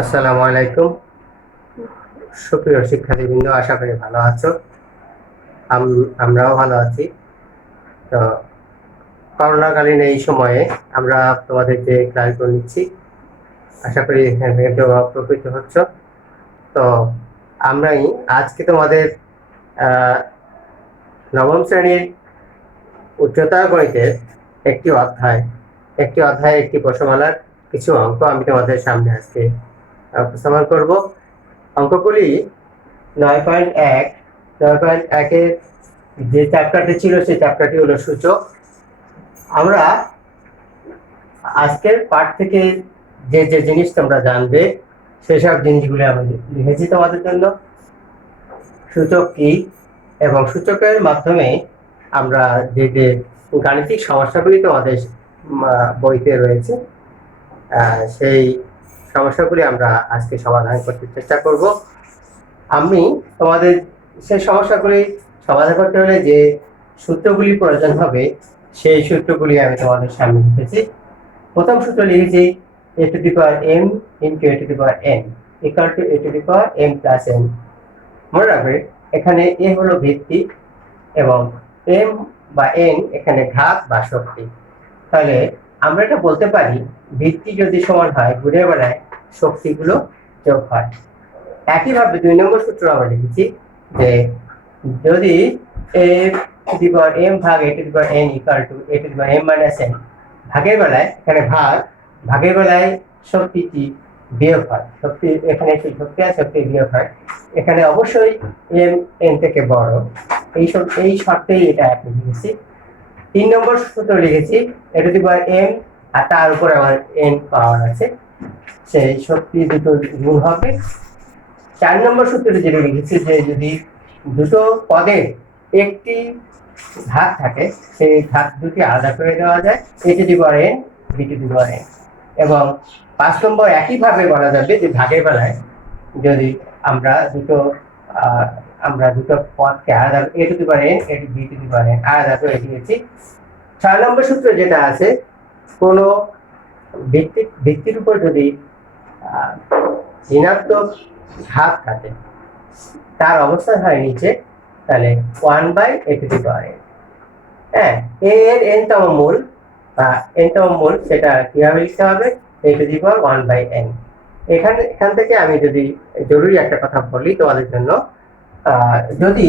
আসসালামু আলাইকুম। সুপ্রিয় শিক্ষার্থীবৃন্দ, আশা করি ভালো আছো। আমরাও ভালো আছি। তো করোনাকালীন এই সময়ে আমরা তোমাদের যে ক্লাসগুলো নিচ্ছি, আশা করি এখান থেকে তোমরা উপকৃত হচ্ছ। তো আমরাই আজকে তোমাদের আহ, নবম শ্রেণীর উচ্চতর গণিতের একটি অধ্যায় একটি প্রশ্নমালার কিছু অঙ্ক আমি তোমাদের সামনে আজকে উপস্থাপন করব। অঙ্কগুলি 9.1 9.1-এর যে চ্যাপ্টারটি ছিল সেই চ্যাপ্টারটি হলো সূচক। আমরা আজকের পাঠ থেকে যে যে জিনিস তোমরা জানবে সেসব জিনিসগুলি আমি লিখেছি তোমাদের জন্য। সূচক কি এবং সূচকের মাধ্যমে আমরা যে যে গাণিতিক সমস্যাগুলি তোমাদের বইতে রয়েছে সেই সমস্যাগুলি আমরা আজকে সমাধান করতে চেষ্টা করব। আমি তোমাদের সেই সমস্যাগুলি সমাধান করতে হলে যে সূত্রগুলি প্রয়োজন হবে সেই সূত্রগুলি আমি তোমাদের সামনে লিখেছি। প্রথম সূত্র লিখেছি a to the power m into a to the power n equal to a to the power m plus n। মনে রাখবে এখানে a হলো ভিত্তি এবং m বা n এখানে ঘাত বা শক্তি। তাহলে আমরা এটা বলতে পারি ভিত্তি যদি সমান হয় ঘুরে বেড়ায় শক্তিগুলো যোগ হয়। একইভাবে 2 নম্বর সূত্র আমরা লিখেছি যে যদি a to the power m ভাগ a to the power n equal to a to the power m minus n, ভাগের বেলায় এখানে ভাগের বেলায় শক্তিটি বিয়োগ হয়, শক্তি এখানে একটি শক্তি আর শক্তি বিয়োগ হয়, এখানে অবশ্যই m n থেকে বড়। এই শর্তেই এটা একই লিখেছি। 3 নম্বর সূত্র লিখেছি a to the power m আর তার উপর আমার n পাওয়ার আছে, সেই শক্তি দুটো গুণ হবে। 4 নম্বর সূত্রটি যেটা লিখেছি যে যদি দুটো পদের একটি ঘাত থাকে সেই ঘাত দুটি আলাদা করে দেওয়া যায় a to the power n b to the power n। এবং 5 নম্বর একইভাবে বলা যাবে যে ভাগের বেলায় যদি আমরা দুটো পদকে আলাদা a to the power n a to b to the power n আলাদা করে দিয়েছি। 6 নম্বর সূত্র যেটা আছে কোনো ভিত্তির উপর যদি ঋণাত্মক ঘাত থাকে তার অবস্থান হয় নিচে, তাহলে 1/a to the power n। হ্যাঁ, a এর n-তম মূল সেটা কিভাবে লিখতে হবে a to the power 1/n। এখান থেকে আমি যদি জরুরি একটা কথা বলি তোমাদের জন্য, যদি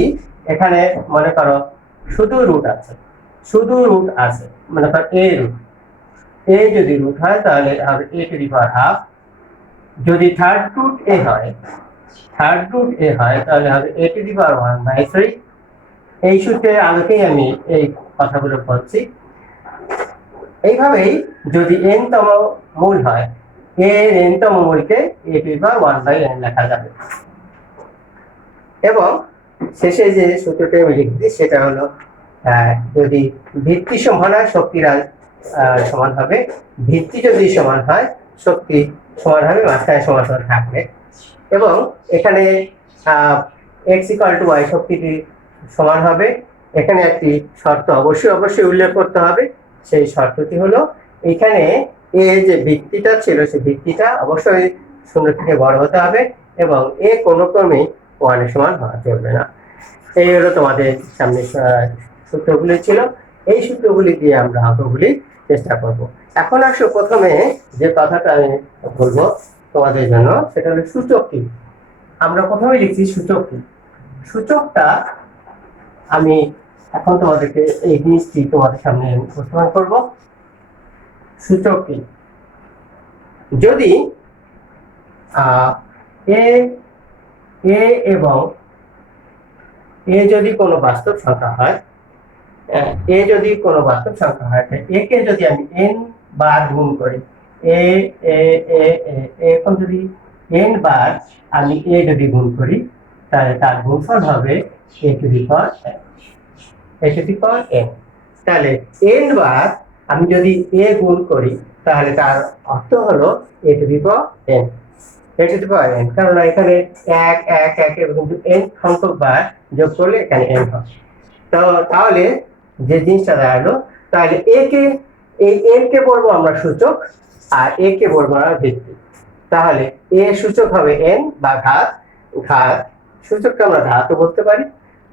এখানে মনে করো শুধু রুট আছে মনে করো a যদি রুট হয় তাহলে হবে a to the power half। যদি থার্ড রুট a হয় তাহলে হবে a to the power 1/3। এই সূত্রের আলোকেই আমি এই কথাগুলো বলছি। এইভাবেই যদি n-তম মূল হয় এর n-তম মূলকে a to the power 1/n লেখা যাবে। এবং শেষে যে সূত্রটি আমি লিখছি সেটা হলো যদি ভিত্তি সমান হয় শক্তির সমান হবে, ভিত্তি যদি সমান হয় শক্তি সমান হবে, মাঝখানে সমান থাকবে। এবং এখানে x = y শক্তিটি সমান হবে। এখানে একটি শর্ত অবশ্যই উল্লেখ করতে হবে, সেই শর্তটি হলো এখানে a যে ভিত্তিটা ছিল সেই ভিত্তিটা অবশ্যই 0 থেকে বড় হতে হবে এবং a কোনো ক্রমেই 1 এর সমান হওয়া চলবে না। এই হলো তোমাদের সামনে সূত্রগুলি ছিল। এই সূত্রগুলি দিয়ে আমরা অঙ্কগুলি চেষ্টা করব। এখন আসো প্রথমে যে কথাটা আমি বলবো তোমাদের জন্য সেটা হলো সূচক কি। আমরা প্রথমে লিখছি সূচক কি। সূচকটা আমি এখন তোমাদেরকে এই জিনিসটি তোমাদের সামনে উপস্থাপন করব। সূচক কি, যদি এ এবং এ যদি কোনো বাস্তব সংখ্যা হয়, একে যদি আমি n বার গুণ করি, এখন যদি n বার আমি a যদি গুণ করি তাহলে তার গুণফল হবে a to the power n। তাহলে n বার আমি যদি a গুণ করি তাহলে তার অর্থ হলো a to the power n। কারণ এখানে 1 1 1 এবং n সংখ্যক বার যোগ করলে এখানে n হবে। তো তাহলে যে জিনিসটা দাঁড়ালো, তাহলে এই n কে বলবো আমরা সূচক আর a কে বলবো আমরা ভিত্তি। তাহলে এ সূচক হবে n বা ঘাত, ঘাত সূচককে আমরা ধাতু বলতে পারি।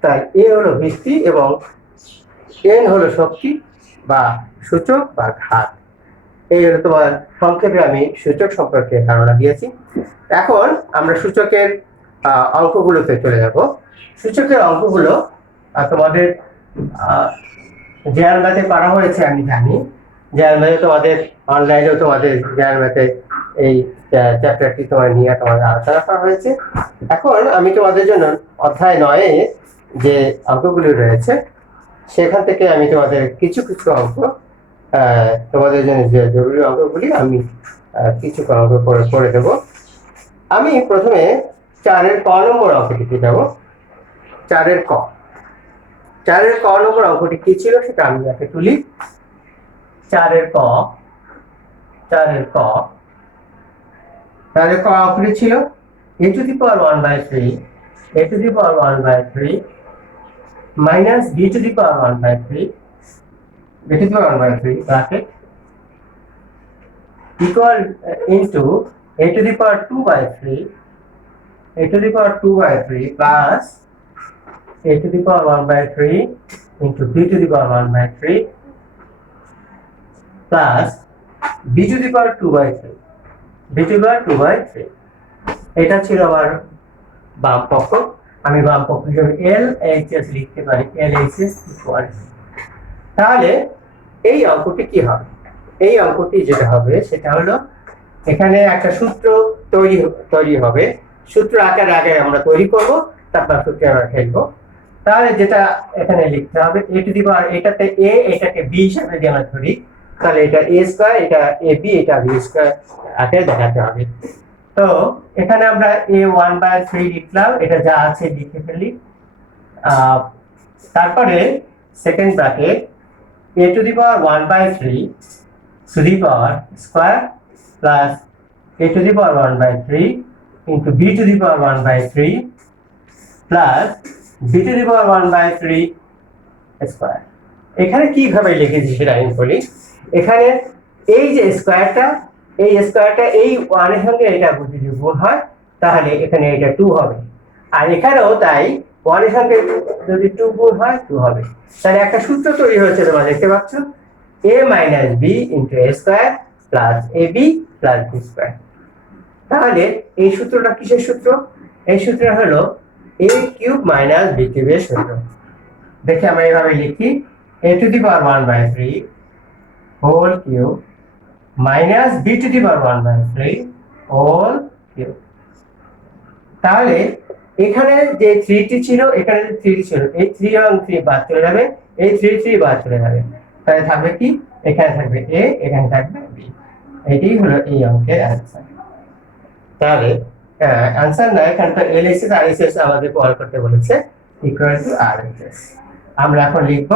তাই এ হলো ভিত্তি এবং n হলো শক্তি বা সূচক বা ঘাত। এই হলো তোমার সংক্ষেপে আমি সূচক সম্পর্কে ধারণা দিয়েছি। এখন আমরা সূচকের অঙ্কগুলোতে চলে যাব। সূচকের অঙ্কগুলো তোমাদের জেআর ম্যাথে করা হয়েছে, আমি জানি জেআর ম্যাথে তোমাদের অনলাইনেও তোমাদের জেআর ম্যাথে এই চ্যাপ্টারটি তোমার নিয়ে তোমাদের আলোচনা করা হয়েছে। এখন আমি তোমাদের জন্য অধ্যায় 9 যে অঙ্কগুলি রয়েছে সেখান থেকে আমি তোমাদের কিছু কিছু অঙ্ক তোমাদের জন্য যে জরুরি অঙ্কগুলি আমি কিছু অঙ্ক করে দেব। আমি প্রথমে 4-এর ক নম্বর অঙ্কটিতে যাব। 4-এর ক নম্বর অঙ্কটি কি ছিল সেটা আমি একে তুলি। 4-এর ক অঙ্কটি ছিল a to the power 1/3 minus b to the power 1/3 bracket equal into a to the power 2/3 plus a to the power 1/3 into b to the power 1/3 plus b to the power 2/3 এটা ছিল আমার বাম পক্ষ। আমি বাম পক্ষ হিসেবে LHS লিখতে পারি, LHS ইকুয়াল। তাহলে এই অঙ্কটি কি হবে? এই অঙ্কটি যেটা হবে সেটা হলো এখানে একটা সূত্র তৈরি হবে। সূত্র আকারে আগে আমরা তৈরি করব, তারপর সূত্রে আমরা ফেলবো। তাহলে যেটা এখানে লিখতে হবে a টু দি পাওয়ার, এটাতে a এটাকে b হিসেবে দিয়ে আমরা ধরি, তাহলে এটা a স্কয়ার, এটা ab, এটা b স্কয়ার আকারে দেখাতে হবে। তো এখানে আমরা a 1/3 লিখলাম, এটা যা আছে লিখে ফেলি। তারপরে second bracket a to the power 1/3 to the power square plus a to the power 1/3 into b to the power 1/3 plus b to the power 1/3 square। এখানে কিভাবে লিখেছি সেটা আমি বলি। এখানে এই যে স্কয়ারটা, এই স্কয়ারটা এই 1 এর সঙ্গে এটা যদি গুণ হয় তাহলে এখানে এটা 2 হবে, আর এখানেও তাই 1 এর সঙ্গে যদি 2 গুণ হয় 2 হবে। তাহলে একটা সূত্র তৈরি হয়েছে, তোমরা দেখতে পাচ্ছ, a minus b into a square plus ab plus b square। তাহলে এই সূত্রটা কিসের সূত্র? এই সূত্রটা হলো a cube minus b cube এর সূত্র। দেখে আমরা এইভাবে লিখি, a to the power 1/3 whole cube minus b to the power 1/3 whole cube। তাহলে এখানে যে 3টি ছিল, এখানে যে 3টি ছিল, এই 3 এবং 3 বাদ চলে যাবে, এই 3 বাদ চলে যাবে। তাহলে থাকবে কি? এখানে থাকবে a, এখানে থাকবে b। এটাই হলো এই অঙ্কের অ্যানসার। তাহলে অ্যানসার না, এখানে তো LHS RHS আমাদের প্রমাণ করতে বলেছে ইকুয়াল টু RHS। আমরা এখন লিখব,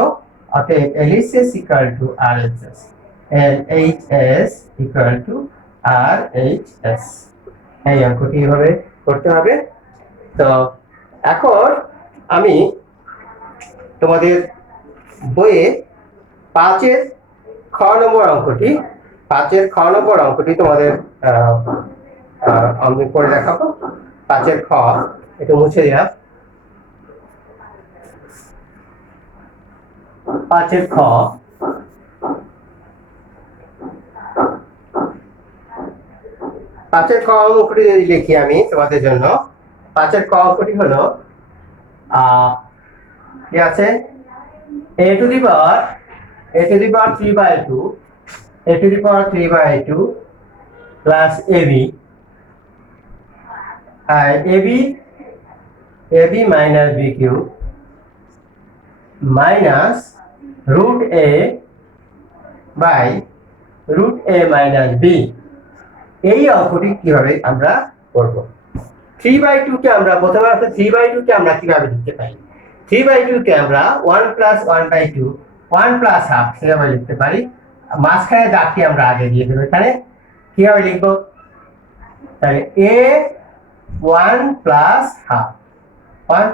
অতএব LHS equal to RHS, LHS equal to RHS। এই অঙ্কটি এভাবে করতে হবে। তো এখন আমি তোমাদের বইয়ে 5-এর খ নম্বর অঙ্কটি তোমাদের আমি করে দেখাবো। 5-এর খ, একটু মুছে দিলাম। 5-এর খ অঙ্কটি যদি লিখি আমি তোমাদের জন্য, 5-এর ক অঙ্কটি হলো কি আছে, a to the power 3/2 plus ab minus b cube minus root a by root a minus b। এই অঙ্কটি কিভাবে আমরা করব? 3/2 কে আমরা প্রথমে 3/2 কে আমরা কিভাবে লিখতে পারি? 3/2 কে আমরা 1 plus 1/2 1 plus half সেভাবে লিখতে পারি। মাঝখানে দাগটি আমরা আগে দিয়ে দেব। এখানে কিভাবে লিখব? তাহলে a 1 plus half 1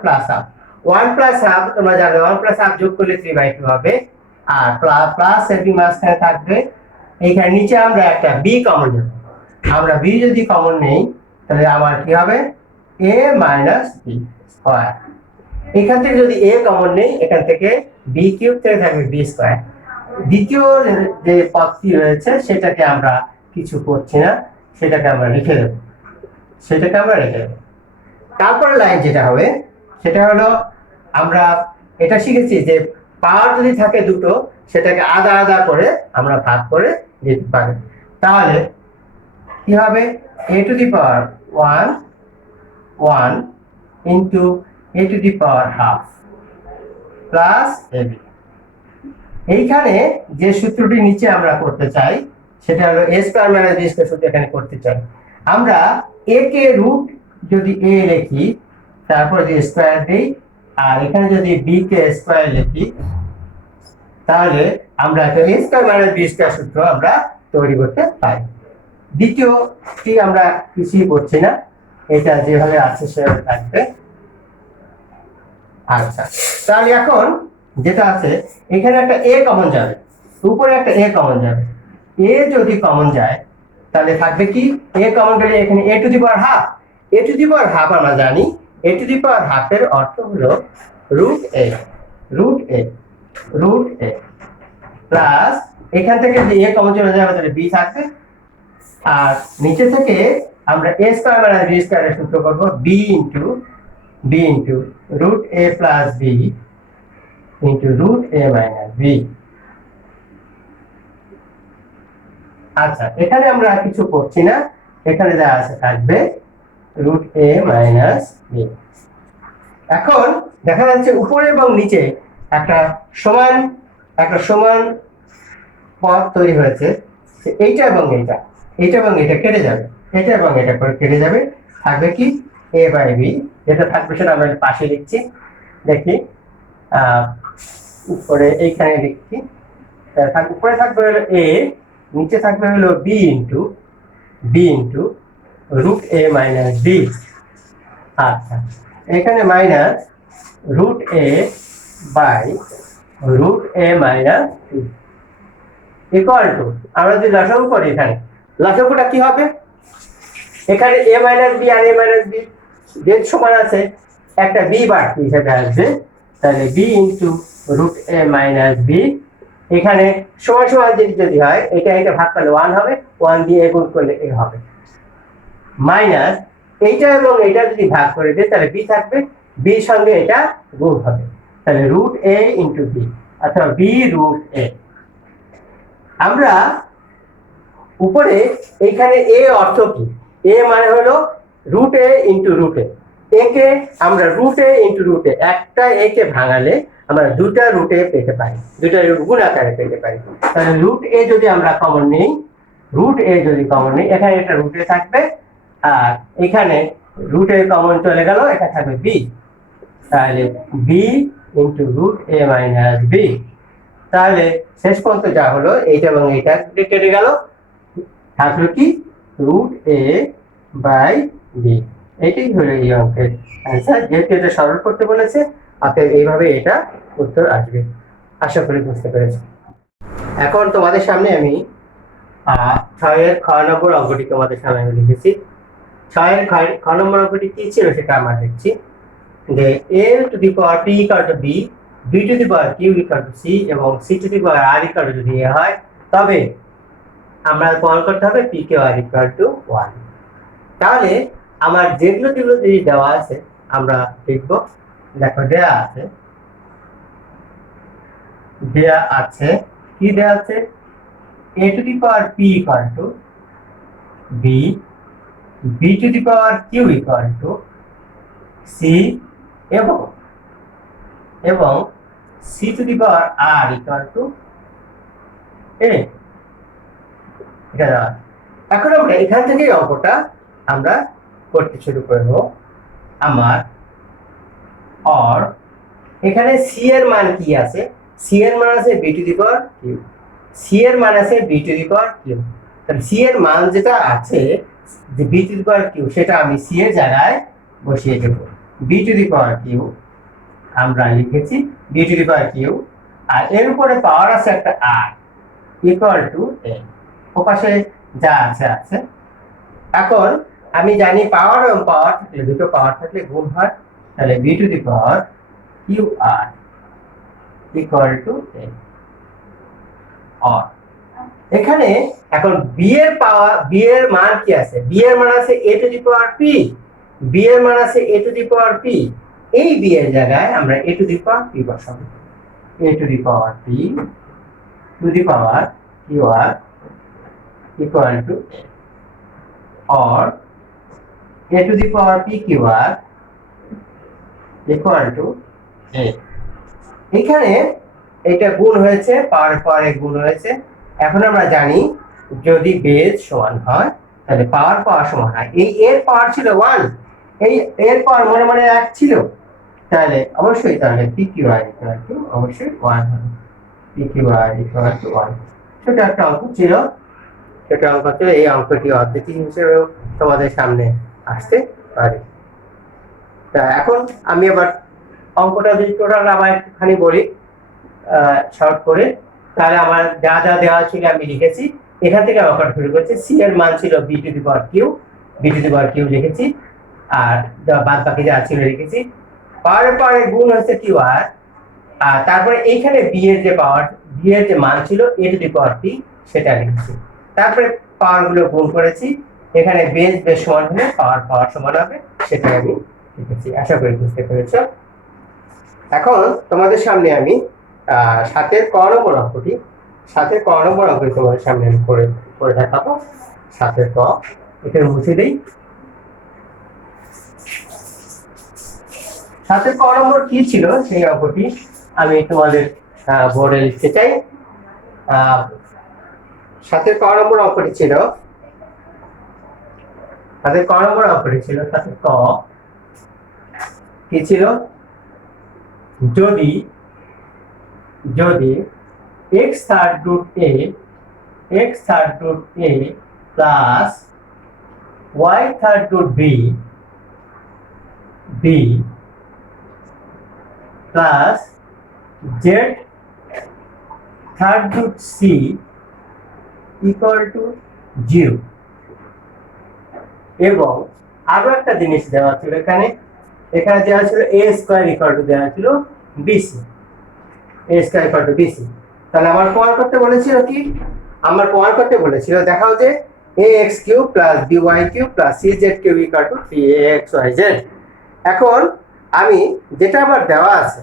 plus half তোমরা জানো 1 plus half যোগ করলে 3/2 হবে, আর প্লাস এর মাঝখানে থাকবে। এখানে নিচে আমরা একটা b কমন নেব, আমরা বি যদি কমন নেই তাহলে আমার কি হবে এ মাইনাস বি স্কোয়ার। এখান থেকে যদি এ কমন নেই এখান থেকে বি কিউব থেকে থাকবে বি স্কোয়ার। দ্বিতীয় যে পদটি রয়েছে সেটাকে আমরা কিছু করছি না, সেটাকে আমরা লিখে দেব, তারপরে লাইন যেটা হবে সেটা হলো আমরা এটা শিখেছি যে পাওয়ার যদি থাকে দুটো সেটাকে আলাদা আলাদা করে আমরা ভাগ করে দিতে পারি। তাহলে কি হবে a two the power 1 into a two the power half plus ab। এইখানে যে সূত্রটি নিচে আমরা করতে চাই সেটা হলো a square minus b square সূত্র এখানে করতে চাই। আমরা a কে রুট যদি a লিখি তারপর যদি স্কয়ার দিই আর এখানে যদি b কে স্কয়ার লিখি তাহলে আমরা একটা a square minus b square সূত্র আমরা তৈরি করতে পারি। দ্বিতীয়টি আমরা কিছুই করছি না, এটা যেভাবে আছে সেভাবে থাকবে। আচ্ছা, তাহলে এখন যেটা আছে এখানে একটা a কমন যাবে, উপরে একটা a কমন যাবে। a যদি কমন যায় তাহলে থাকবে কি a কমন গেলে এখানে a two the power half. a two the power half আমরা জানি a টু দি পাওয়ার হাফের অর্থ হলো রুট a প্লাস এখান থেকে যদি a কমন চলে যাবে তাহলে b থাকবে আর নিচে থেকে আমরা a স্কয়ার মাইনাস b স্কয়ারের সূত্র করব b into root a plus b into root a minus b। আচ্ছা, এখানে আমরা কিছু করছি না, এখানে যা আছে থাকবে রুট a মাইনাস b। এখন দেখা যাচ্ছে উপরে এবং নিচে একটা সমান পথ তৈরি হয়েছে। এইটা এবং এটা কেটে যাবে, এটা এবং এটা করে কেটে যাবে, থাকবে কি a বাই b। যেটা থাকবে সেটা আমরা পাশে লিখছি, দেখি উপরে এইখানে লিখছি। উপরে থাকবে হলো a, নিচে থাকবে হলো b into root a minus b। আচ্ছা, এখানে minus root a by root a minus b equal to আমরা যদি লসাগু করি এখানে লসাগুটা কি হবে এখানে a মাইনাস b আর a মাইনাস b যে সমান আছে একটা b বাড়তি হিসেবে আসবে, তাহলে b into root a minus b। এখানে সমান সমান যদি হয় এটা ভাগ করলে 1 হবে, 1 দিয়ে গুণ করলে a হবে মাইনাস এইটা এবং এটা যদি ভাগ করে দেয় তাহলে b থাকবে, b সঙ্গে এটা গুণ হবে, তাহলে রুট a ইনটু b অথবা b রুট a। আমরা উপরে এইখানে a অর্থ কি a মানে হলো root a into root a। কে আমরা root a into root a, একটা a কে ভাঙালে আমরা দুটা রুট a পেতে পারি, দুটা গুণ আকারে পেতে পারি। তাহলে রুট a যদি আমরা কমন নেই এখানে এটা রুট a থাকবে আর এখানে রুট a কমন চলে গেল, এটা থাকবে b, তাহলে b into root a minus b। তাহলে শেষ পর্যন্ত যা হলো এইটা এবং এইটা কেটে গেল, থাকলো কি রুট a বাই b। এটাই হলো এই অঙ্কের অ্যান্সার। যেহেতু এটা সরল করতে বলেছে অতএব এইভাবে এটা উত্তর আসবে। আশা করি বুঝতে পেরেছি। এখন তোমাদের সামনে আমি 6 এর খ নম্বর অঙ্কটি তোমাদের সামনে আমি লিখেছি। 6 এর খ নম্বর অঙ্কটি কি ছিল সেটা আমরা দেখছি যে a two the power p equal to b, b two the power q equal to c এবং c two the power r equal to যদি a হয় তবে আমরা প্রমাণ করতে হবে p q r equal to 1। তাহলে আমার যেগুলো যদি দেওয়া আছে আমরা লিখব। দেখো দেয়া আছে কি দেয়া আছে a two the power p equal to b, b two the power q equal to c এবং c two the power r equal to a। এটা দেওয়া। এখন আমরা এখান থেকে অঙ্কটা আমরা করতে শুরু করব। আমার এখানে c এর মান কি আছে, c এর মান আছে b two the power q, c এর মান আছে b two the power q। তাহলে c এর মান যেটা আছে যে b two the power q সেটা আমি c এর জায়গায় বসিয়ে দেব। b two the power q আমরা লিখেছি b two the power q আর এর উপরে পাওয়ার আছে একটা r ইকুয়াল টু a। ওপাশে যা আছে এখন আমি জানি পাওয়ার এবং পাওয়ার থাকলে, দুটো পাওয়ার থাকলে গুণ হয়, তাহলে b to the power q r equal to a. এখানে এখন বি এর পাওয়ার, বি এর মান কি আছে? বি এর মান আছে a to the power p, b এর মান আছে a to the power p. এই বি এর জায়গায় আমরা a to the power p বসাবো, a to the power p to the power q r equal to or a to the power p q r equal to a। এখানে এটা গুণ হয়েছে, পাওয়ার পরে গুণ হয়েছে। এখন আমরা জানি যদি বেজ সমান হয় তাহলে পাওয়ার পাওয়ার সমান হয়। এই এর পাওয়ার ছিল 1, এই এর পাওয়ার মনে মনে 1 ছিল, তাহলে অবশ্যই তাহলে p q r equal to অবশ্যই 1 হবে, p q r equal to 1। ছোট একটা অঙ্ক ছিল, ছোট অঙ্ক ছিল, এই অঙ্কটি অর্ধেক হিসেবেও তোমাদের সামনে আসতে পারে। তা এখন আমি আবার অঙ্কটা যদি টোটাল আবার একটুখানি বলি শর্ট করে, তাহলে আমার যা যা দেওয়া ছিল আমি লিখেছি। এখান থেকে অঙ্কটা শুরু করছি। সি এর মান ছিল B to the power Q, B to the power Q লিখেছি, আর বাদ বাকি যা ছিল লিখেছি। পাওয়ারের পরে গুণ হচ্ছে কিউ আর, আর তারপরে এইখানে বি এর যে পাওয়ার, বি এর যে মান ছিল এ টু দি পাওয়ার পি সেটা লিখেছি। তারপরে পাওয়ার গুলো গুণ করেছি, এখানে বেস বেস সমান হলে পাওয়ার পাওয়ার সমান হবে, সেটা আমি লিখেছি। আশা করি বুঝতে পেরেছ। এখন তোমাদের সামনে আমি সাতের ক নম্বর অঙ্কটি, সাতের ক নম্বর অঙ্কটি তোমাদের সামনে আমি করে দেখাবো। সাতের ক, এটা মুছে দেই। সাতের ক নম্বর কি ছিল সেই অঙ্কটি আমি তোমাদের বোর্ডে লিখতে চাই। সাতের ক নম্বর অঙ্কটি ছিল, সাতের ক নম্বর অঙ্কটি ছিল, সাতের ক কি ছিল? যদি যদি x third root a, x third root a plus y third root b, b plus z third root c equal to 0। এবং আরো একটা জিনিস দেওয়া ছিল এখানে, এখানে দেওয়া ছিল a স্কয়ার ইকুয়াল টু দেওয়া ছিল bc, a square equal to bc। তাহলে আমার প্রমাণ করতে বলেছিল কি? আমার প্রমাণ করতে বলেছিল দেখাও যে ax cube plus by cube plus cz cube equal two 3axyz। এখন আমি যেটা আমার দেওয়া আছে,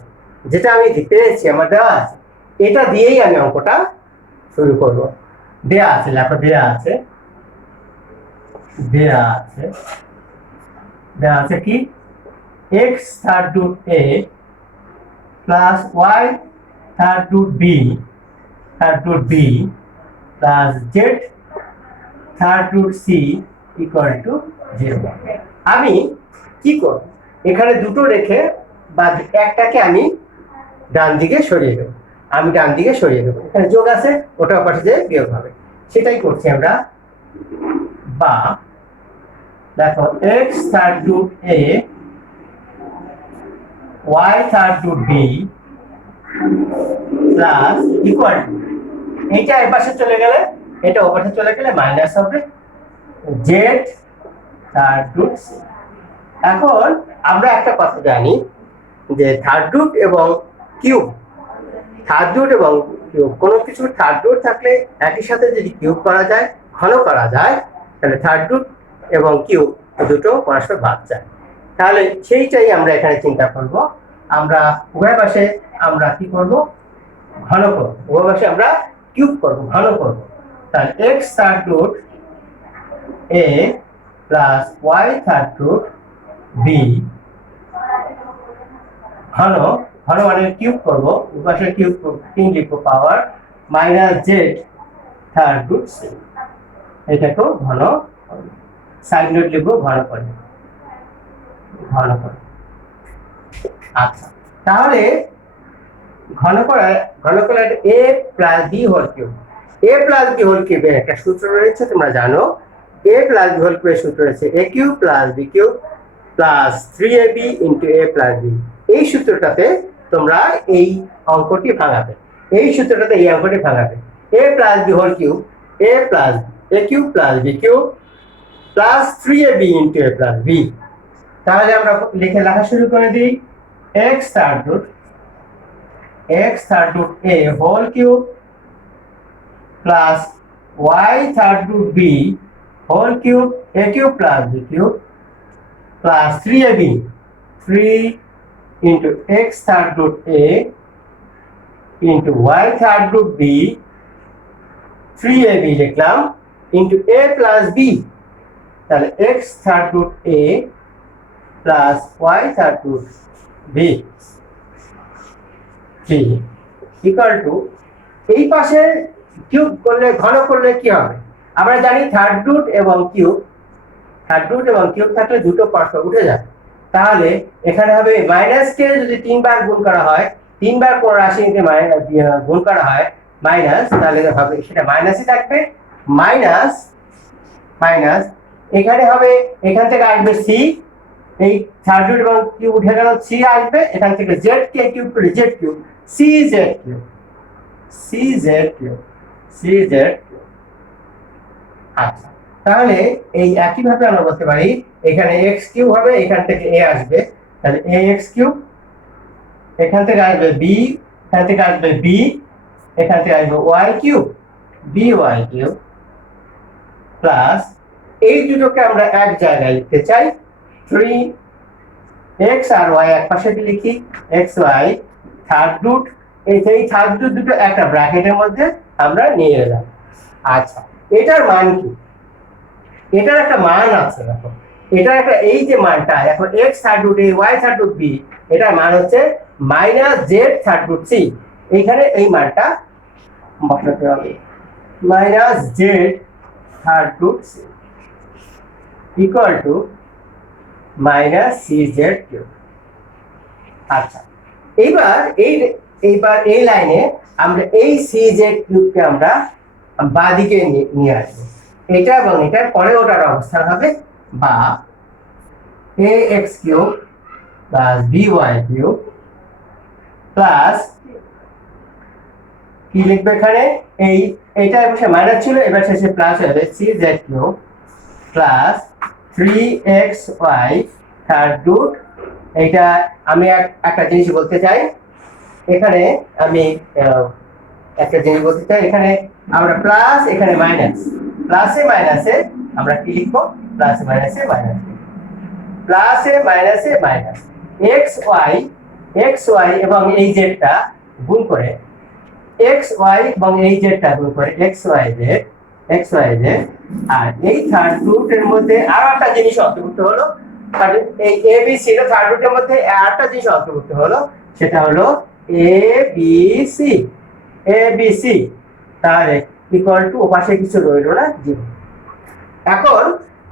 যেটা আমি পেয়েছি আমার দেওয়া আছে, এটা দিয়েই আমি অঙ্কটা শুরু করব। দেয়া আছে, লেখো দেয়া আছে, দেয়া আছে, দেয়া আছে কি? x third root a plus y third root b, third root b plus z third root c equal to 0। আমি কি করব? এখানে দুটো রেখে বা একটাকে আমি ডান দিকে সরিয়ে দেবো, আমি ডান দিকে সরিয়ে দেবো। এখানে যোগ আছে, ওটা পাশে যে বিয়োগ হবে, সেটাই করছি আমরা। বা দেখো x third root a y third root b plus equal to, এইটা এই পাশে চলে গেলে এটা ও পাশে চলে গেলে মাইনাস হবে z থার্ড রুট c। এখন আমরা একটা কথা জানি যে থার্ড রুট এবং কিউব, থার্ড রুট এবং কিউব, কোনো কিছু থার্ড রুট থাকলে একই সাথে যদি কিউব করা যায়, ঘন করা যায়, তাহলে থার্ড রুট এবং কিউব দুটো পরস্পর বাদ যায়। তাহলে সেইটাই আমরা এখানে চিন্তা করব। আমরা উভয় পাশে আমরা কি করব? ঘন করব। উভয় পাশে আমরা কিউব করব, ঘন করব। তাহলে x third root a plus y third root b ঘন, ঘন মানে কিউব করব, উপাশে কিউব 3 লিখব, power minus z third root c। এটাকেও ঘন, সাইড নোট লিখব, ঘন করে, ঘন করে। আচ্ছা, তাহলে ঘন করার a plus b whole cube, a plus b whole কিউবের একটা সূত্র রয়েছে, তোমরা জানো। a প্লাস b হোল কিউবের সূত্র রয়েছে a cube plus b cube plus 3ab into a plus b। এই সূত্রটাতে তোমরা এই অঙ্কটি ভাঙাবে, এই সূত্রটাতে এই অঙ্কটি ভাঙাবে। a plus b whole cube, a plus a cube plus b cube plus 3ab into a plus b। তাহলে আমরা লেখা শুরু করে দিই x third root a whole cube plus y third root b whole cube a cube plus b cube plus 3ab 3 into x third root a into y third root b 3ab লিখলাম into a plus b। তাহলে x third root a plus y third root b equal to এই পাশে cube করলে ঘন করলে কি হবে? আমরা জানি থার্ড রুট এবং কিউব থাকলে দুটো পার্শ্ব উঠে যায়। তাহলে এখানে হবে মাইনাস কে যদি 3 বার গুণ করা হয়, 3 বার কোন রাশিকে গুণ করা হয় মাইনাস, তাহলে হবে সেটা মাইনাসই থাকবে। মাইনাস এখানে হবে, এখান থেকে আসবে সি, এই থার্ড রুট এবং কিউব উঠে গেল, সি আসবে এখান থেকে জেড কে কিউব করে Z cube C Z cube. আচ্ছা, তাহলে এই একই ভাবে আমরা বলতে পারি এখানে x কিউব হবে, এখান থেকে a আসবে, তাহলে ax কিউব, এখান থেকে আসবে b, এখান থেকে আসবে b, এখান থেকে আসবে y cube by cube plus এই দুটোকে আমরা এক জায়গায় লিখতে চাই 3x আর y এক পাশে লিখি xy থার্ড রুট, এই থার্ড রুট দুটো একটা ব্র্যাকেটের মধ্যে আমরা নিয়ে এলাম। আচ্ছা, এটার মান কি? এটার একটা মান আছে, দেখো এটার একটা এই যে মানটা এখন x third root a y third root b, এটার মান হচ্ছে minus z third root c। এইখানে এই মানটা বসাতে হবে minus z third root c equal to minus cz cube. আচ্ছা, এইবার এই লাইনে আমরা এই cz কিউবকে আমরা বাঁদিকে নিয়ে আসবো, এটা এবং এটার পরে ওটার অবস্থান হবে বা ax cube plus by cube plus কি লিখবে এখানে, এইটা এবার মাইনাস ছিল, এবার শেষে প্লাস হবে cz cube plus 3xy third root. এইটা আমি একটা জিনিস বলতে চাই, এখানে আমি একটা জিনিস বলতে চাই, এখানে আমরা প্লাস, এখানে মাইনাস, প্লাসে মাইনাসে আমরা কি লিখবো, প্লাসে মাইনাসে মাইনাস, প্লাসে মাইনাসে মাইনাস xy এবং এই জেডটা গুণ করে xy এবং এই জেডটা গুণ করে xyz, আর এই থার্ড রুটের মধ্যে আরো একটা জিনিস অন্তর্ভুক্ত হলো, এই abc এর থার্ড রুটের মধ্যে আরেকটা জিনিস অন্তর্ভুক্ত হলো, সেটা হলো abc। তাহলে ইকুয়াল টু ওপাশে কিছু রইলো না, 0। এখন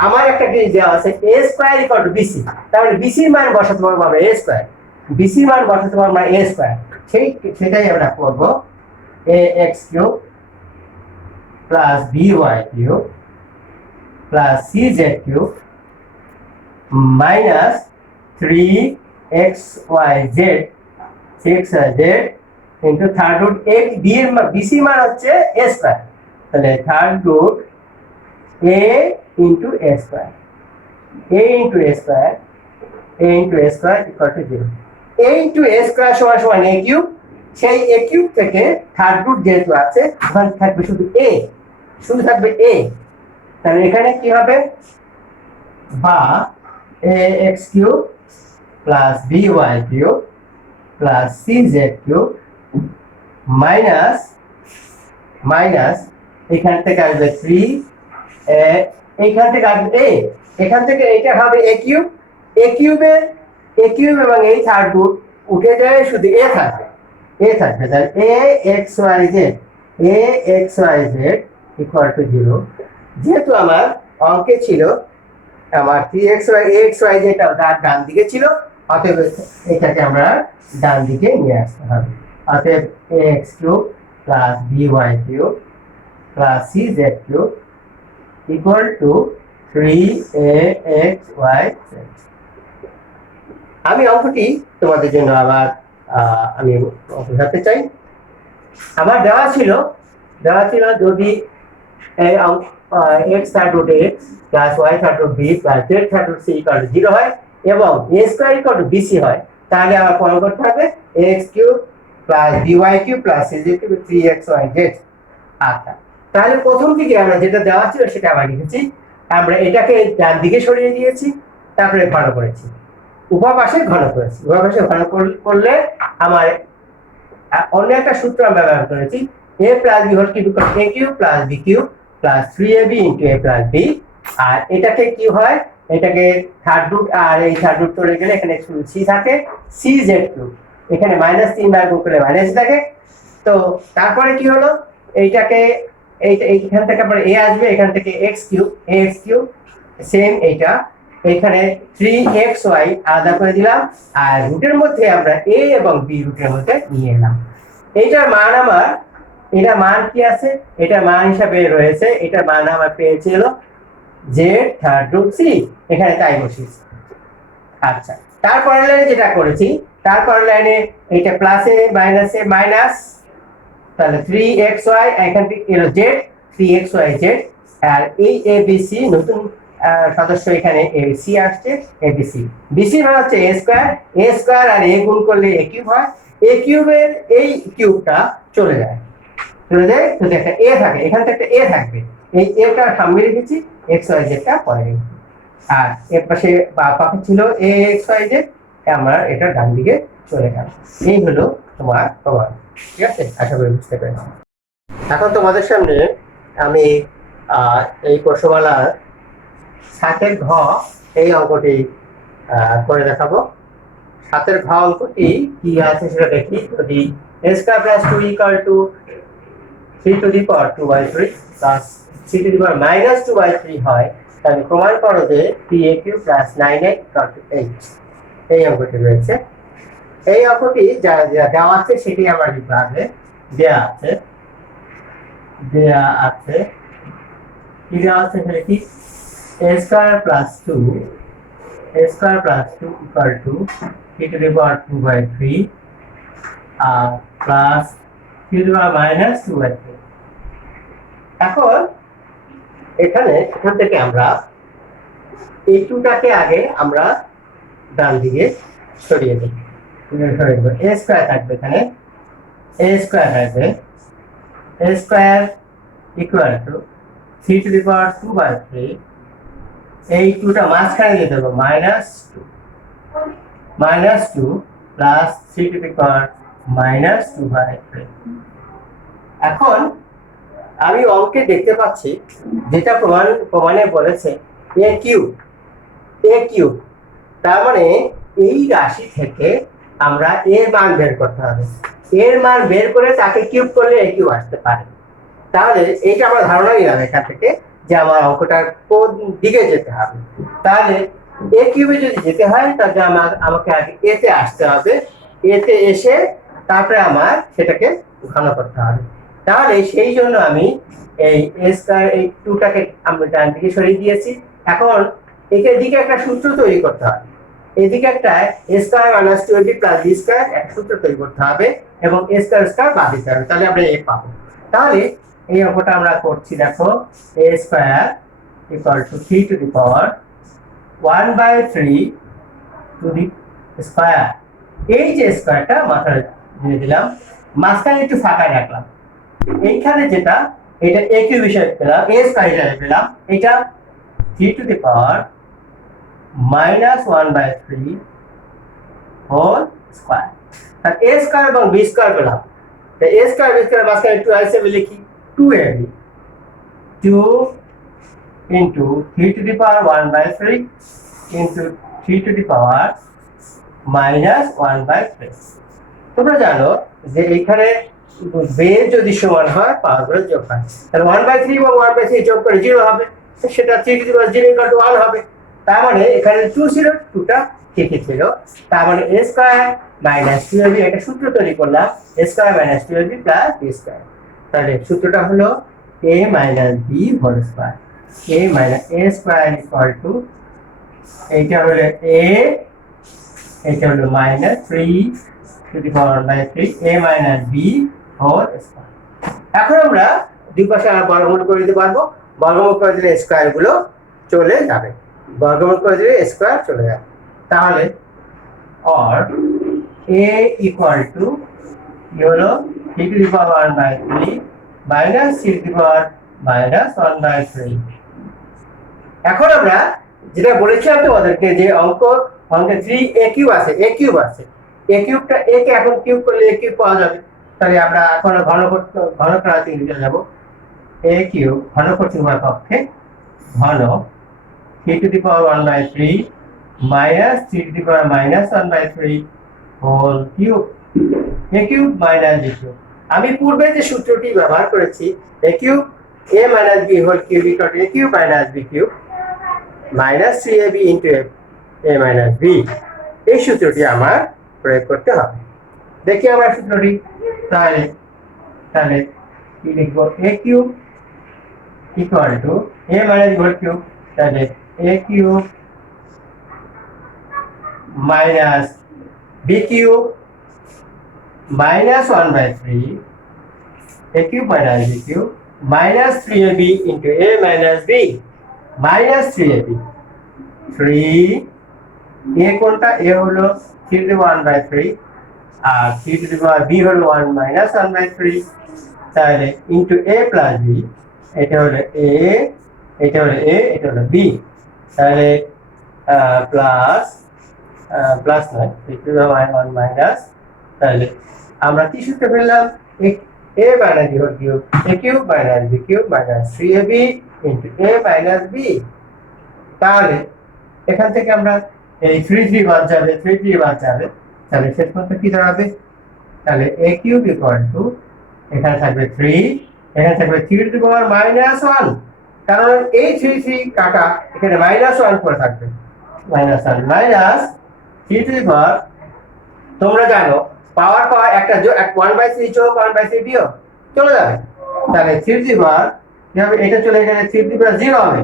আমার একটা জিনিস দেওয়া আছে a square equal to bc, তাহলে bc এর মান বসাতে পারবো আমরা a স্কয়ার, bc এর মান বসাতে পারবো আমরা a স্কয়ার, সেটাই আমরা করব ax cube plus by cube plus cz cube minus 3xyz into third root a bc মান হচ্ছে a স্কয়ার, তাহলে third root a into a square equal to 0। a into a square সমান a cube, সেই a cube থেকে third root যেহেতু আছে ওখানে থাকবে শুধু থাকবে a, তাহলে এখানে কি হবে, বা ax cube plus by cube plus cz cube minus এখান থেকে আসবে 3, এইখান থেকে আসবে a, এখান থেকে এটা হবে a কিউব এবং এই থার্ড রুট উঠে যায়, শুধু a থাকবে, তাহলে axyz ইকুয়াল টু 0। যেহেতু আমার অঙ্কে ছিল আমার 3xy যেটা ডান দিকে ছিল, অতএব এটাকে আমরা ডান দিকে নিয়ে আসতে হবে, অতএব ax cube plus by cube plus cz cube equal two 3axyz। আমি অঙ্কটি তোমাদের জন্য আবার আমি বোঝাতে চাই। আমার দেওয়া ছিল যদি x third root x plus y third root b plus z third root c equal to 0 হয় এবং a square equal to bc হয়, তাহলে আমার প্রমাণ করতে হবে ax cube plus by cube plus cz cube 3xyz। আচ্ছা, তাহলে প্রথম দিকে আমরা যেটা দেওয়া ছিল সেটা আবার লিখেছি, আমরা এটাকে ডান দিকে সরিয়ে দিয়েছি, তারপরে ঘন করেছি, উভয় পাশে ঘন করেছি। উভয় পাশে ঘন করলে আমার অন্য একটা সূত্র আমরা ব্যবহার করেছি, a plus b whole cube equal a cube plus b cube plus 3ab into a plus b। আর এটাকে কি হয়, এটাকে থার্ড রুট, আর এই থার্ড রুট চলে গেলে এখানে শুধু c থাকে, cz কিউব, এখানে মাইনাস 3 বার গুণ করলে মাইনাস থাকে। তো তারপরে কি হলো, এইটাকে এইখান থেকে পরে a আসবে, এখান থেকে x cube ax cube same এইটা এখানে 3xy আলাদা করে দিলাম, আর রুটের মধ্যে আমরা a এবং b রুটের মধ্যে নিয়ে এলাম। এইটার মান আমার, এটা মান কি আছে, এটা মান হিসাবে রয়েছে, এটার মান আমার পেয়েছি হলো z থার্ড রুট c, এখানে তাই বসিয়েছি। আচ্ছা, তারপরের লাইনে যেটা করেছি, তারপরের লাইনে এটা প্লাসে মাইনাসে মাইনাস, তাহলে 3xy এখান থেকে এলো z 3xyz, আর এই abc নতুন সদস্য এখানে abc আসছে, abc bc মানে হচ্ছে a স্কয়ার আর a গুণ করলে a কিউব হয়, a কিউবের এই কিউবটা চলে যায় তো একটা a থাকে, এখান থেকে একটা a থাকবে, এই a টা সামনে রেখেছি, xyz টা পরে রেখেছি, আর এর পাশে বা পাশে ছিল axyz, আমরা এটা ডান দিকে চলে গেল। এই হলো তোমার প্রমাণ। ঠিক আছে, আশা করি বুঝতে পেরেছি। এখন তোমাদের সামনে আমি এই প্রশ্নমালার 7 ঘ এই অঙ্কটি করে দেখাবো। 7 ঘ অঙ্কটি কি আছে সেটা দেখি। যদি a square plus 2 equal to 3 to the power 2/3 plus 3 to the power minus 2/3 হয়, তাহলে প্রমাণ করো যে 3a cube plus 9a equal to 8। এই অঙ্কটি রয়েছে। এই অঙ্কটি যা দেওয়া আছে সেটি আমরা লিখতে হবে। দেয়া আছে কি দেওয়া আছে সেটা কি, a square plus 2 equal to 3 to the power 2/3 আর plus 3 to the power minus 2/3। এখন এখান থেকে আমরা এই 2টাকে আগে আমরা ডান দিকে সরিয়ে দিই, a স্কয়ার থাকবে এখানে, a স্কয়ার থাকবে, a square equal to 3 to the power 2/3, এই 2টা মাঝখানে দিয়ে দেবো -2 প্লাস 3 টু দি পাওয়ার -2/3। এখন আমি অঙ্কে দেখতে পাচ্ছি যেটা প্রমাণে বলেছে a কিউব, তার মানে এই রাশি থেকে আমরা এর মান বের করতে হবে, এর মান বের করে তাকে কিউব করলে a কিউব আসতে পারে। তাহলে এইটা আমরা ধারণা নিলাম এখান থেকে যে আমার অঙ্কটার কোন দিকে যেতে হবে। তাহলে a কিউবে যদি যেতে হয় তাহলে আমাকে আগে a তে আসতে হবে, a তে এসে তারপরে আমার সেটাকে ঘন করতে হবে। তাহলে সেই জন্য আমি এই a স্কয়ার, এই 2টাকে আমরা ডান দিকে সরিয়ে দিয়েছি। এখন এর দিকে একটা সূত্র তৈরি করতে হবে, এদিকে একটা a square minus 2ab plus b square একটা সূত্র তৈরি করতে হবে এবং a স্কয়ার বাদ দিতে হবে, তাহলে আমরা a পাবো। তাহলে এই অঙ্কটা আমরা করছি, দেখো a square equal to 3 to the power 1/3 to the square, এই যে স্কয়ারটা মাথায় দিয়ে দিলাম, মাঝখানে একটু ফাঁকা রাখলাম, এইখানে যেটা এটা a কিউব হিসেবে পেলাম, a স্কয়ার হিসেবে পেলাম, এটা 3 to the power -1/3 whole square, আর a স্কয়ার এবং b স্কয়ার পেলাম। তাই a স্কয়ার b স্কয়ার মাঝখানে একটু হিসেবে লিখি 2ab 2 into 3 to the power 1/3 into 3 to the power -1/3। তোমরা জানো যে এখানে বের যদি সমান হয় পাওয়ার যোগ হয়, তাহলে 1/3 এবং 1/3 যোগ করে 0 হবে, সেটা 3 to the power 0 equal to 1 হবে। তার মানে এখানে 2 ছিল, 2টা ঠিকই ছিল, তার মানে a স্কয়ার মাইনাস 2ab একটা সূত্র তৈরি করলাম, a square minus 2ab plus b square. তাহলে সূত্রটা হলো a minus b whole square, a minus a square equal to, এইটা হলো a, এটা হলো -3 to the power -3 a minus b whole square. এখন আমরা দুই পাশে আর বর্গমূল করে দিতে পারবো, বর্গমূল করে দিলে স্কোয়ার গুলো চলে যাবে, বর্গমূল করে দিলে স্কোয়ার চলে যাবে। তাহলে অর a ইকুয়াল টু কি হলো 3^1/3 মাইনাস 3^-1/3। এখন আমরা যেটা বলেছিলাম তোমাদেরকে যে অঙ্কে 3a কিউব আছে, a কিউব আছে, a কিউবটা a কে এখন কিউব করলে a কিউব পাওয়া যাবে। তাহলে আমরা এখন ঘনকরাতে লিখে যাব a কিউব ঘনক উভয় পক্ষে ঘন 3^1/3 minus 3^-1/3 whole cube, a cube minus b cube. আমি পূর্বে যে সূত্রটি ব্যবহার করেছি a cube a minus b whole cube equal to a cube minus b cube minus 3ab into a minus b, এই সূত্রটি আমার প্রয়োগ করতে হবে। দেখি আমরা সূত্রটি, তাহলে তাহলে কি লিখব a cube equal to a minus b whole cube, তাহলে a cube minus b cube minus 1/3 a cube minus b cube minus 3ab into a minus b minus 3ab। 3 a কোনটা, a হলো 3^1/3 আর 3b হলো 1 minus 1/3, তাহলে into a plus b, এটা হলো a, এটা হলো a, এটা হলো b, তাহলে প্লাস প্লাস নয় 1 মাইনাস, তাহলে আমরা কি সূত্র পেলাম a minus b whole cube a cube minus b cube minus 3ab into a minus b। তাহলে এখান থেকে আমরা এই 3 বাদ যাবে, 3 বাদ যাবে, তাহলে শেষ পর্যন্ত কি দাঁড়াবে, তাহলে a কিউব ইকুয়াল টু এখানে থাকবে 3, এখানে থাকবে 3^-1, কারণ এই 3 কাটা এখানে -1 করে থাকবে, -1 মাইনাস 3 তোমরা জানো পাওয়ার একটা 1/3 যোগ 1/3 বিয়োগ চলে যাবে, তাহলে 3 কি হবে, এটা চলে গেলে 3 হবে,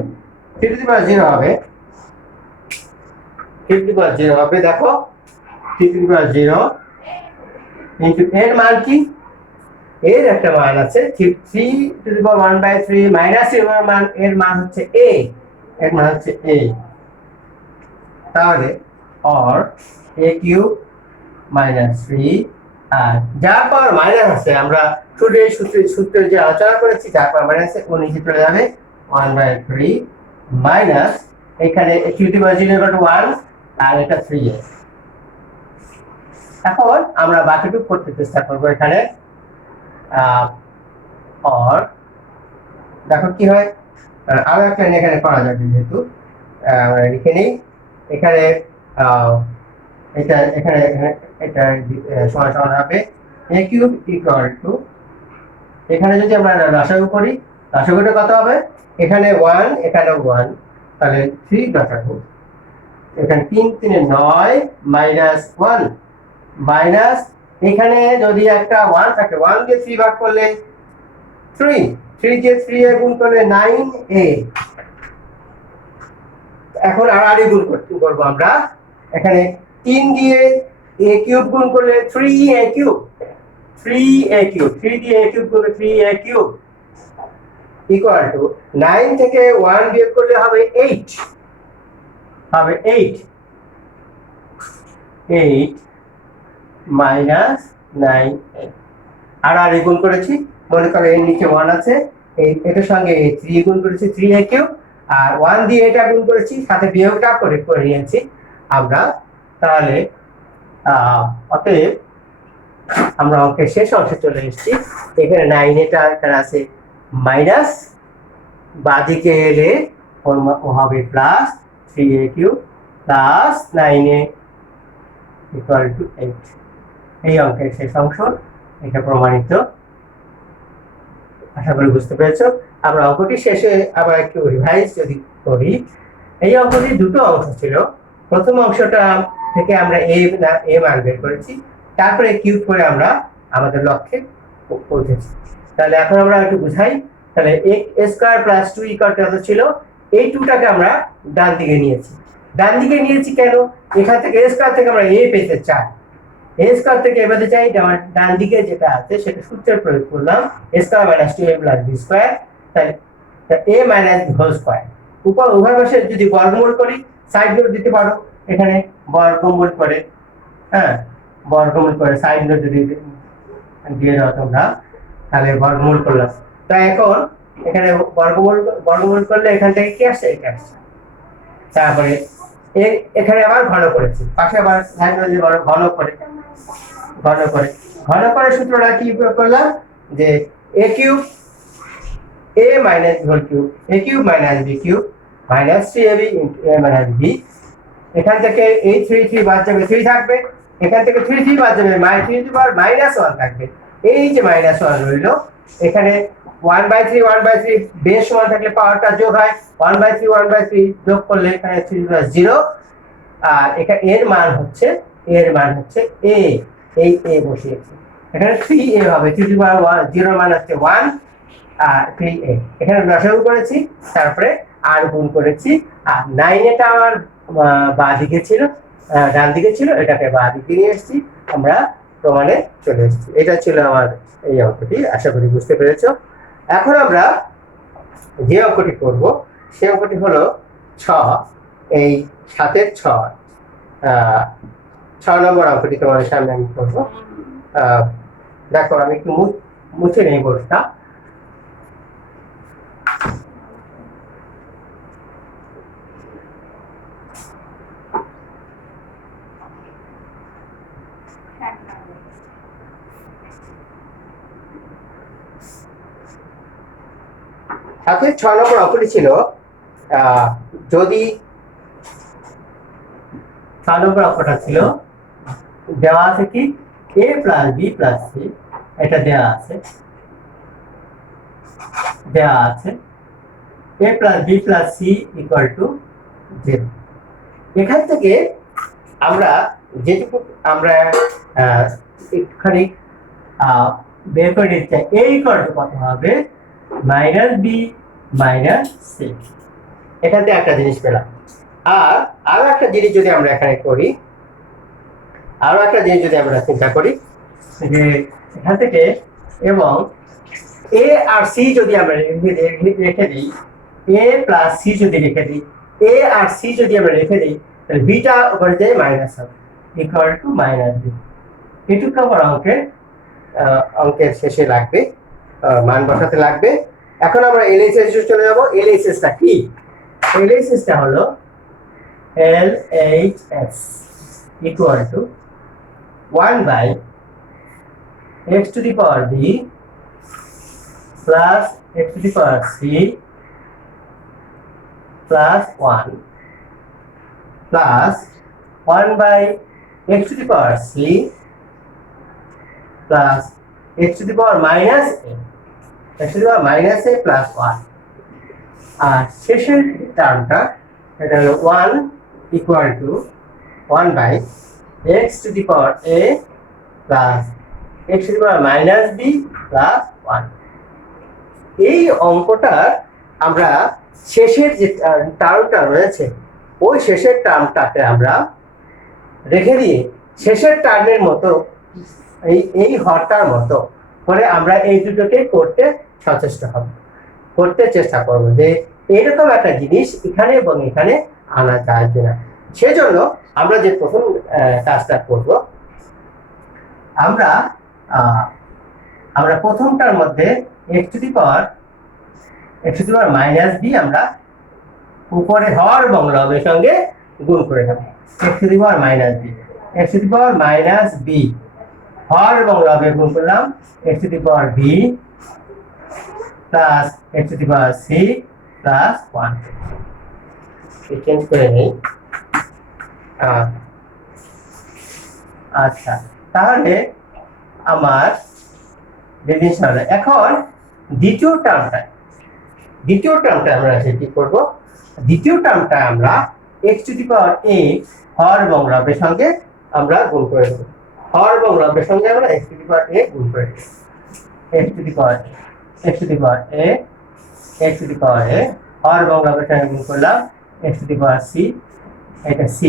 3 হবে, 3 হবে, দেখো 3 ইনটু এর মান কি, এর একটা মান আছে 3^1/3 মাইনাস এর মান হচ্ছে a, এর মান হচ্ছে a। তাহলে অর a কিউব মাইনাস 3 আর যার পাওয়ার মাইনাস আছে, আমরা শুধু এই সূত্রে যে আলোচনা করেছি যার পাওয়ার মাইনাস আছে ও নিচে চলে যাবে 1/3 মাইনাস এখানে 3^1 আর এটা 3a। এখন আমরা বাকিটুকু করতে চেষ্টা করব এখানে, অর দেখো কি হয়, আরো একটা এখানে করা যাবে, যেহেতু আমরা লিখে নিই এখানে এটা এখানে এটা সমান হবে a কিউব ইকুয়াল টু, এখানে যদি আমরা লসাগু করি লসাগুটা কত হবে, এখানে 1 এখানে 1, তাহলে 3 লসাগু, এখানে 3 9 মাইনাস 1 মাইনাস এখানে যদি একটা 1 থাকে 1 দিয়ে 3 ভাগ করলে 3, 3 দিয়ে 3 এ গুণ করলে 9a। এখন আর গুণ করব আমরা, এখানে 3 দিয়ে a কিউব গুণ করলে 3a কিউব, 3a কিউব, 3 দিয়ে a কিউব করলে 3a কিউব ইকুয়াল টু 9 থেকে 1 বিয়োগ করলে হবে 8, হবে 8 মাইনাস 9a। আর গুণ করেছি, মনে করো এর নিচে 1 আছে, এটার সঙ্গে 3 গুণ করেছি 3a কিউব, আর 1 দিয়ে এটা গুণ করেছি, সাথে বিয়োগটা করে নিয়েছি আমরা। তাহলে অতএব আমরা অঙ্কের শেষ অংশে চলে এসেছি, এখানে 9 এটা এখানে আছে মাইনাস, বাঁদিকে এলে ও হবে plus 3a cube plus 9a equal to 8। এই অঙ্কের শেষ অংশ, এটা প্রমাণিত। আশা করি বুঝতে পেরেছো। আমরা অঙ্কটি শেষে আবার একটু রিভাইজ যদি করি, এই অঙ্কটি দুটো অংশ ছিল। প্রথম অংশটা থেকে আমরা a মান বের করেছি, তারপরে কিউব করে আমরা আমাদের লক্ষ্যে পৌঁছেছি। তাহলে এখন আমরা একটু বুঝাই, তাহলে a square plus 2 equal two কত ছিল, এই 2টাকে আমরা ডান দিকে নিয়েছি। ডান দিকে নিয়েছি কেন, এখান থেকে a স্কয়ার থেকে আমরা a পেতে চাই, এ স্কয়ার থেকে এবারে চাই আমার ডান দিকে যেটা আছে সেটা সূত্রের প্রয়োগ করলাম, a square minus 2a plus b square, তাই a minus b whole square. উভয় পাশে যদি বর্গমূল করি সাইড নোট দিতে পারো, এখানে বর্গমূল করে, হ্যাঁ বর্গমূল করে সাইড নোট যদি দিয়ে দাও তোমরা, তাহলে বর্গমূল করলাম। তাই এখন এখানে বর্গমূল করলে এখান থেকে কি আসছে, এটা আসছে। তারপরে এখানে আবার ঘন করেছি, পাশে আবার সাইড নোট দিয়ে ঘন করে সূত্রটা কি প্রয়োগ করলাম, যে a cube a minus b whole cube, a cube minus b cube minus 3ab into a minus b। এখান থেকে এই 3 বাদ যাবে, 3 থাকবে, এখান থেকে 3 বাদ যাবে, মাইনাস 1 থাকবে। এই যে মাইনাস 1 রইল, এখানে 1/3 বেশ সমান থাকলে পাওয়ারটা যোগ হয়, 1/3 যোগ করলে এখানে 3 প্লাস 0, আর এখানে এর মান হচ্ছে a, এই a বসিয়েছি, এখানে 3a হবে, 3 মান হচ্ছে 1 আর 3a, এখানে লসাগু করেছি, তারপরে আর গুণ করেছি, আর 9 এটা আমার বাঁ দিকে ছিল, ডান দিকে ছিল, এটাকে বাঁ দিকে নিয়ে এসেছি, আমরা প্রমাণে চলে এসেছি। এটা ছিল আমার এই অঙ্কটি, আশা করি বুঝতে পেরেছো। এখন আমরা যে অঙ্কটি করব সেই অঙ্কটি হলো 6, এই 7-এর 6 নম্বর অঙ্কটি তোমাদের সামনে আমি করবো। দেখো আমি একটু মুছে নেই বোর্ডটা। সাথে 6 নম্বর অঙ্কটি ছিল, যদি 6 নম্বর অঙ্কটা ছিল, দেওয়া আছে কি a plus b plus c, এটা দেওয়া আছে a plus b plus c equal to 0। এখান থেকে আমরা যেটুকু আমরা একটুখানি বের করে নিতে চাই, a ইকুয়াল টু কত হবে, মাইনাস b মাইনাস c। এখান থেকে একটা জিনিস পেলাম। আর আরো একটা জিনিস যদি আমরা এখানে করি, চিন্তা করি যে এখান থেকে, এবং a আর c যদি আমরা রেখে দিই, a প্লাস c যদি রেখে দিই, a আর c যদি আমরা রেখে দিই, তাহলে বিটা উপরে যায় মাইনাস হবে, ইকুয়াল টু মাইনাস b। এটুকু আমার অঙ্কের শেষে লাগবে, মান বসাতে লাগবে। এখন আমরা এলএইচএস চলে যাব। এলএইচএসটা কি? এলএইচএসটা হলো LHS equal to 1/x two the power b plus x to the power c plus 1 plus 1/x two the power c plus x to the power minus a plus 1। আর শেষের টার্মটা এটা হলো 1 equal to 1/x two the power a plus x to the power minus b plus 1। এই অঙ্কটার আমরা শেষের যে টার্মটা রয়েছে, ওই শেষের টার্মটাকে আমরা রেখে দিয়ে শেষের টার্মের মতো এই হরটার মতো করে আমরা এই দুটোকে করতে চেষ্টা করব যে এরকম একটা জিনিস এখানে এবং এখানে আনা যায় কিনা। সেজন্য আমরা যে প্রথম কাজটা করব, আমরা প্রথমটার মধ্যে x to the power minus b আমরা উপরে হর এবং লবের সঙ্গে গুণ করে নেব। x to the power minus b হর এবং লবে গুণ করলাম, x to the power b plus x to the power c plus 1। Change করে নেই। আচ্ছা, তাহলে আমার যে জিনিসটা হলো, এখন দ্বিতীয় টার্মটা আমরা কি করব, দ্বিতীয় টার্মটা আমরা x to the power a হর এবং লবের সঙ্গে আমরা গুণ করে দেব। হর এবং লবের সঙ্গে আমরা x to the power a গুণ করে দেব। x to the power a হর এবং লবের সঙ্গে গুণ করলাম, x to the power c, এটা c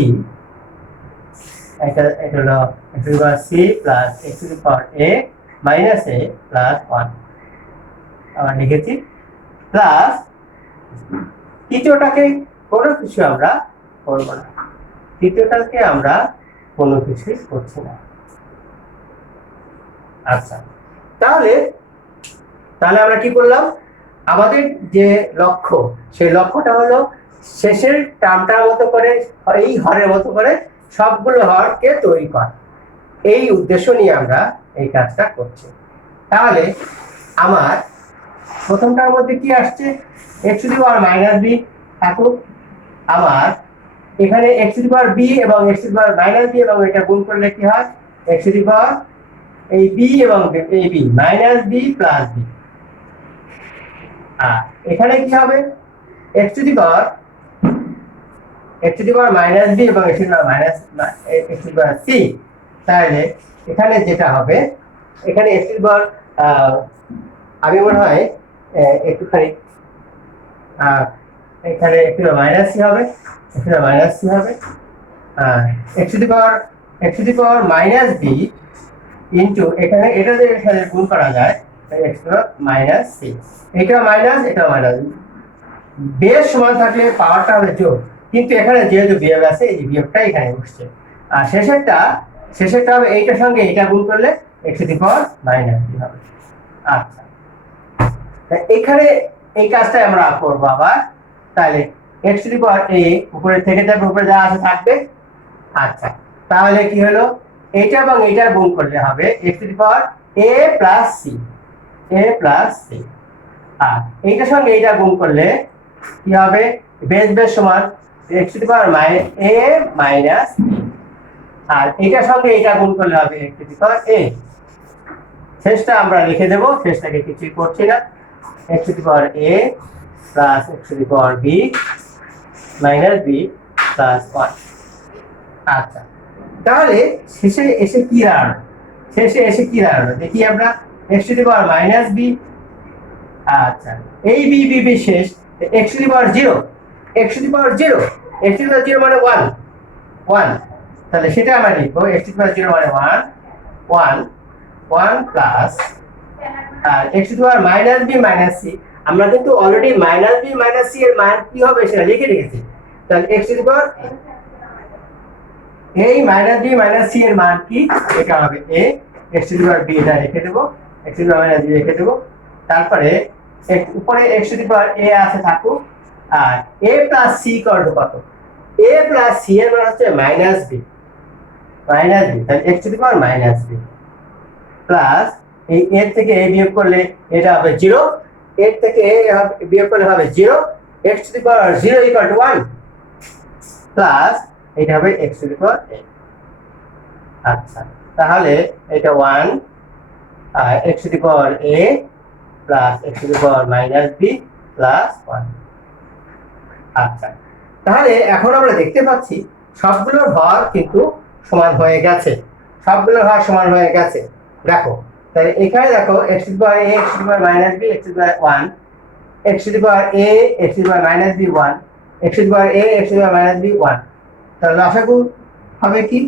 এটা হলো x to the power c plus x to the power a minus a plus 1 আমরা লিখেছি প্লাস তৃতীয়টাকে কোনো কিছু আমরা করব না, তৃতীয়টাকে আমরা কোনো কিছু করছি না। আচ্ছা, তাহলে আমরা কি করলাম, আমাদের যে লক্ষ্য সেই লক্ষ্যটা হলো শেষের টার্মটার মতো করে এই হরের মতো করে সবগুলো হরকে তৈরি করা। এই উদ্দেশ্য নিয়ে আমরা এই কাজটা করছি। তাহলে আমার প্রথমটার মধ্যে কি আসছে, x to the power minus B থাকুক, আমার এখানে x to the power B এবং x to the power minus B এবং এটা গুণ করলে কি হয়, x টু দি পাওয়ার এই বি এবং এই b minus b plus b. আর এখানে কি হবে, x to the power minus B এবং x to the power minus x to the power c. তাহলে এখানে যেটা হবে, এখানে x টু দি পাওয়ার আমি মনে হয় একটুখানি এখানে একটু মাইনাস সি হবে, একটু মাইনাস সি হবে, x to the power minus B into এখানে এটা যে এখানে গুণ করা যায় x to the power minus C, এটা মাইনাস এটা মাইনাস, বেস সমান থাকলে পাওয়ারটা হবে যোগ, কিন্তু এখানে যেহেতু বিয়োগ আছে এই বিয়োগটা এখানে বসছে। আর শেষেরটা হবে এইটার সঙ্গে এটা গুণ করলে x to the power minus B হবে। আচ্ছা, এখানে এই কাজটা আমরা করব আবার। তাহলে x to the power a উপরে থেকে যাবে, উপরে যা আছে থাকবে। আচ্ছা, তাহলে কি হলো, এটা এবং এটা গুণ করলে হবে x to the power a plus c, আর এইটার সঙ্গে এইটা গুণ করলে কি হবে, বেস সমান x to the power a minus b, আর এইটার সঙ্গে এইটা গুণ করলে হবে x to the power a। শেষটা আমরা লিখে দেব, শেষটাকে কিছুই করছি না, x to the power a plus x to the power b minus b plus 1। আচ্ছা, তাহলে শেষে এসে কি দাঁড়ালো, দেখি আমরা, x to the power minus b। আচ্ছা, এই b শেষ, x টু দি পাওয়ার 0 মানে 1, তাহলে সেটা আমরা লিখবো x টু দি পাওয়ার 0 মানে 1 প্লাস আর x to the power minus b minus c। আমরা কিন্তু already minus B minus C এর মান কি হবে সেটা লিখে রেখেছি। তাহলে x টু দি পাওয়ার এই মাইনাস বি মাইনাস সি এর মান কি, এটা হবে a, x to the power b এটা রেখে দেব, x to the power minus b রেখে দেব। তারপরে উপরে x to the power a আছে থাকুক, আর a প্লাস c করব কত, a প্লাস c এর মান হচ্ছে মাইনাস b, তাহলে x to the power minus b plus এই এর থেকে a বিয়োগ করলে এটা হবে 0, এর থেকে a বিয়োগ করলে হবে 0, x to the power 0 equal to 1 plus এটা হবে x to the power a। আচ্ছা, তাহলে এটা 1 আর x to the power a plus x to the power minus b plus 1। আচ্ছা, তাহলে এখন আমরা দেখতে পাচ্ছি সবগুলোর হর কিন্তু সমান হয়ে গেছে, দেখো, তাহলে এখানে দেখো x to the power a, x to the power minus b, x to the power 1, x to the power a, x to the power minus b 1, x to the power a, x to the power minus b 1। তাহলে লসাগু হবে কি,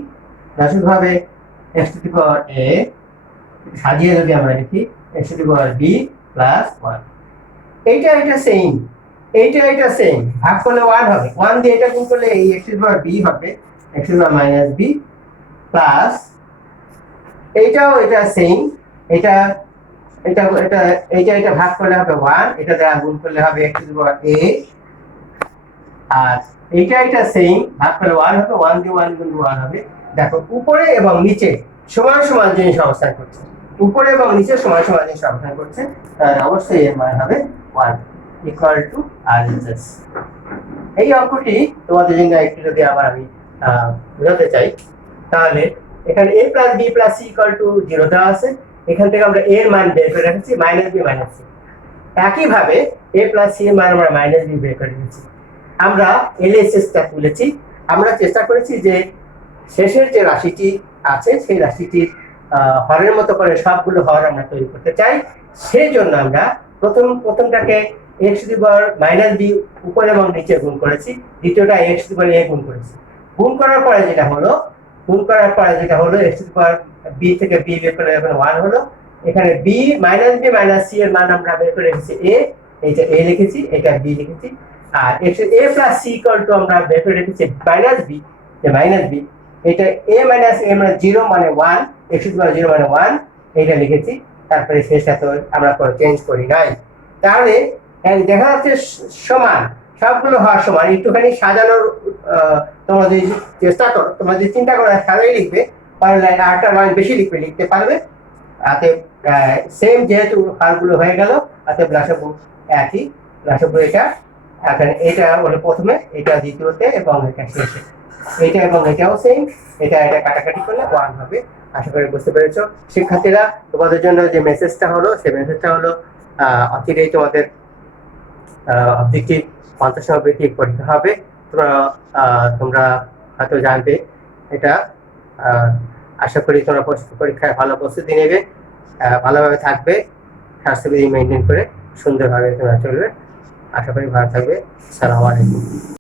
লসাগু হবে x to the power a সাজিয়ে যদি আমরা লিখি x to the power b plus 1। এইটা সেম, ভাগ করলে 1 হবে, 1 দিয়ে এটা গুণ করলে এই x to the power b হবে x to the power minus b plus এইটাও এটা সেম, এটা ভাগ করলে হবে 1, এটা দ্বারা গুণ করলে হবে x to the power a, আর এটা সেম, ভাগ করলে 1 হবে, 1 দিয়ে 1 গুণ 1 হবে। দেখো, উপরে এবং নিচে সমান সমান জিনিস অবস্থান করছে, তাহলে অবশ্যই এর মান হবে 1 ইকুয়াল টু RHS। এই অঙ্কটি তোমাদের জন্য একটু যদি আবার আমি বোঝাতে চাই, তাহলে এখানে a plus b plus c equal to 0 দেওয়া আছে, এখান থেকে আমরা a এর মান বের করে রেখেছি মাইনাস b মাইনাস c। একইভাবে a প্লাস c এর মান আমরা মাইনাস b বের করে নিয়েছি। আমরা এলএসএসটা তুলেছি, আমরা চেষ্টা করেছি যে শেষের যে রাশিটি আছে সেই রাশিটির হরের মতো করে সবগুলো হর আমরা তৈরি করতে চাই। সেই জন্য আমরা প্রথমটাকে x to the power minus b উপরে এবং নিচে গুণ করেছি, দ্বিতীয়টা x to the power a গুণ করেছি। গুণ করার পরে যেটা হলো গুণ করার পরে যেটা হলো X to the power B থেকে বি বের করে এখন 1 হলো। এখানে B minus B minus C এর মান আমরা বের করে রেখেছি এ, এইটা এ লিখেছি, এটা বি লিখেছি। আর x a plus c equal to আমরা বের করে রেখেছি মাইনাস বি, যে মাইনাস বি, এটা এ মাইনাস এ মানে 0 মানে 1, এক্স টু দি পাওয়ার 0 মানে 1, এইটা লিখেছি। তারপরে শেষটা তো আমরা কোনো চেঞ্জ করি নাই। তাহলে দেখা যাচ্ছে সমান, সবগুলো হওয়ার সমান। একটুখানি সাজানোর তোমরা যদি চেষ্টা করো, তোমরা যদি চিন্তা করো সাজাই লিখবে, তাহলে আরেকটা লাইন বেশি লিখতে পারবে। তাতে সেম যেহেতু হারগুলো হয়ে গেল, তাতে লাসাগু একই, লাসাগু এটা এখানে, এটা হলো প্রথমে, এটা দ্বিতীয়তে, এবং এটা শেষে, এটা এবং এটাও সেম, এটা কাটাকাটি করলে 1 হবে। আশা করি বুঝতে পেরেছো শিক্ষার্থীরা। তোমাদের জন্য যে মেসেজটা হলো, সেই মেসেজটা হলো অচিরেই তোমাদের অবজেক্টিভ 50 অবজেক্টিভ পরীক্ষা হবে। তোমরা হয়তো জানবে এটা। আশা করি তোমরা পরীক্ষায় ভালো প্রস্তুতি নেবে, ভালোভাবে থাকবে, স্বাস্থ্যবিধি মেনটেন করে সুন্দরভাবে তোমরা চলবে। আশা করি ভালো থাকবে। আসসালামু আলাইকুম।